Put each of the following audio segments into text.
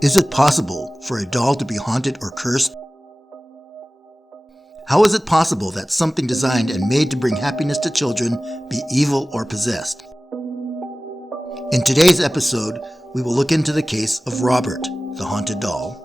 Is it possible for a doll to be haunted or cursed? How is it possible that something designed and made to bring happiness to children be evil or possessed? In today's episode, we will look into the case of Robert, the haunted doll.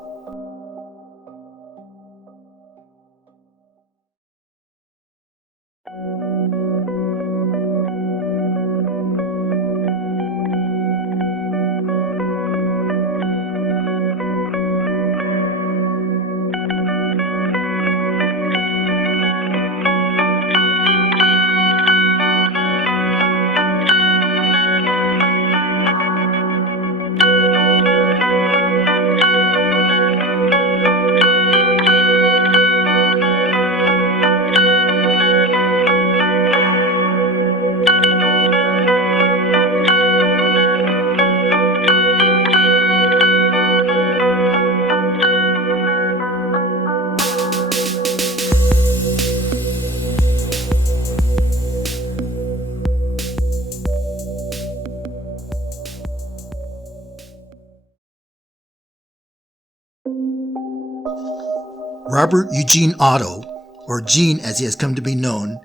Robert Eugene Otto, or Gene as he has come to be known,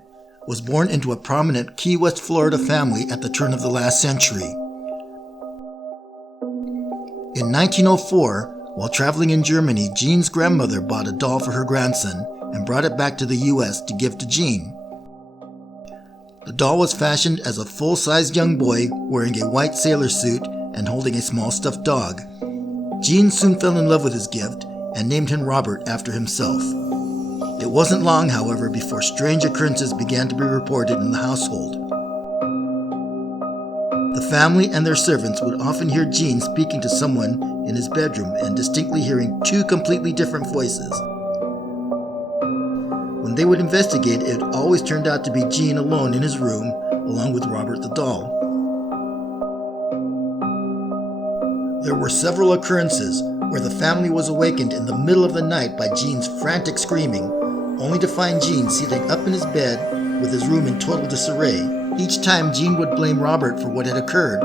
was born into a prominent Key West, Florida family at the turn of the last century. In 1904, while traveling in Germany, Gene's grandmother bought a doll for her grandson and brought it back to the U.S. to give to Gene. The doll was fashioned as a full-sized young boy wearing a white sailor suit and holding a small stuffed dog. Gene soon fell in love with his gift and named him Robert after himself. It wasn't long, however, before strange occurrences began to be reported in the household. The family and their servants would often hear Gene speaking to someone in his bedroom and distinctly hearing two completely different voices. When they would investigate, it always turned out to be Gene alone in his room, along with Robert the doll. There were several occurrences where the family was awakened in the middle of the night by Gene's frantic screaming, only to find Gene sitting up in his bed with his room in total disarray. Each time, Gene would blame Robert for what had occurred.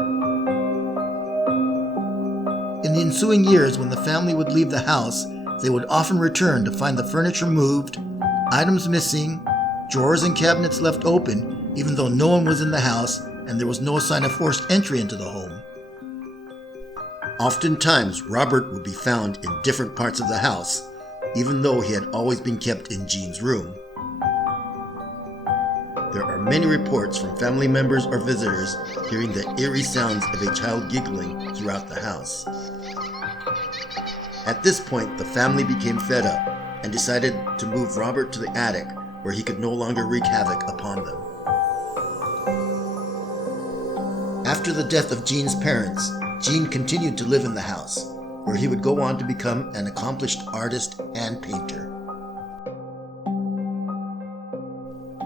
In the ensuing years, when the family would leave the house, they would often return to find the furniture moved, items missing, drawers and cabinets left open, even though no one was in the house and there was no sign of forced entry into the home. Oftentimes, Robert would be found in different parts of the house, even though he had always been kept in Gene's room. There are many reports from family members or visitors hearing the eerie sounds of a child giggling throughout the house. At this point, the family became fed up and decided to move Robert to the attic where he could no longer wreak havoc upon them. After the death of Gene's parents, Gene continued to live in the house, where he would go on to become an accomplished artist and painter.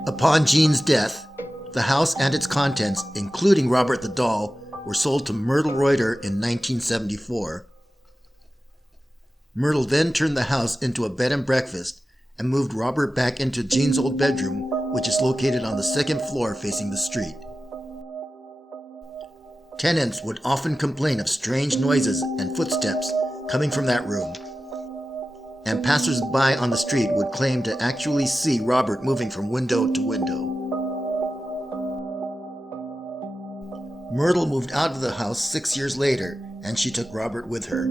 Upon Gene's death, the house and its contents, including Robert the doll, were sold to Myrtle Reuter in 1974. Myrtle then turned the house into a bed and breakfast and moved Robert back into Gene's old bedroom, which is located on the second floor facing the street. Tenants would often complain of strange noises and footsteps coming from that room, and passers-by on the street would claim to actually see Robert moving from window to window. Myrtle moved out of the house 6 years later, and she took Robert with her.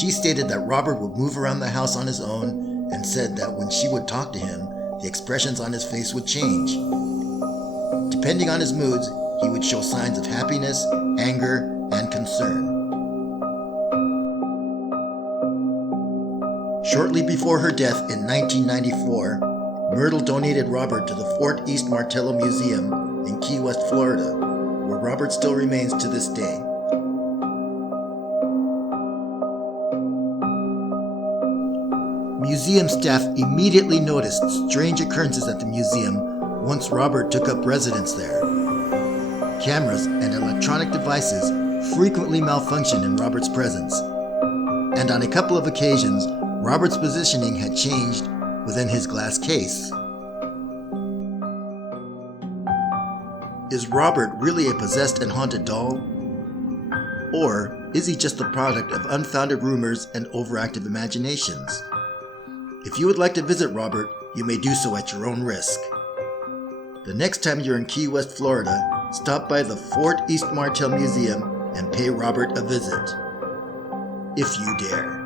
She stated that Robert would move around the house on his own and said that when she would talk to him, the expressions on his face would change. Depending on his moods, he would show signs of happiness, anger, and concern. Shortly before her death in 1994, Myrtle donated Robert to the Fort East Martello Museum in Key West, Florida, where Robert still remains to this day. Museum staff immediately noticed strange occurrences at the museum once Robert took up residence there. Cameras and electronic devices frequently malfunctioned in Robert's presence, and on a couple of occasions, Robert's positioning had changed within his glass case. Is Robert really a possessed and haunted doll? Or Is he just the product of unfounded rumors and overactive imaginations? If you would like to visit Robert, you may do so at your own risk. The next time you're in Key West, Florida, stop by the Fort East Martell Museum and pay Robert a visit. If you dare.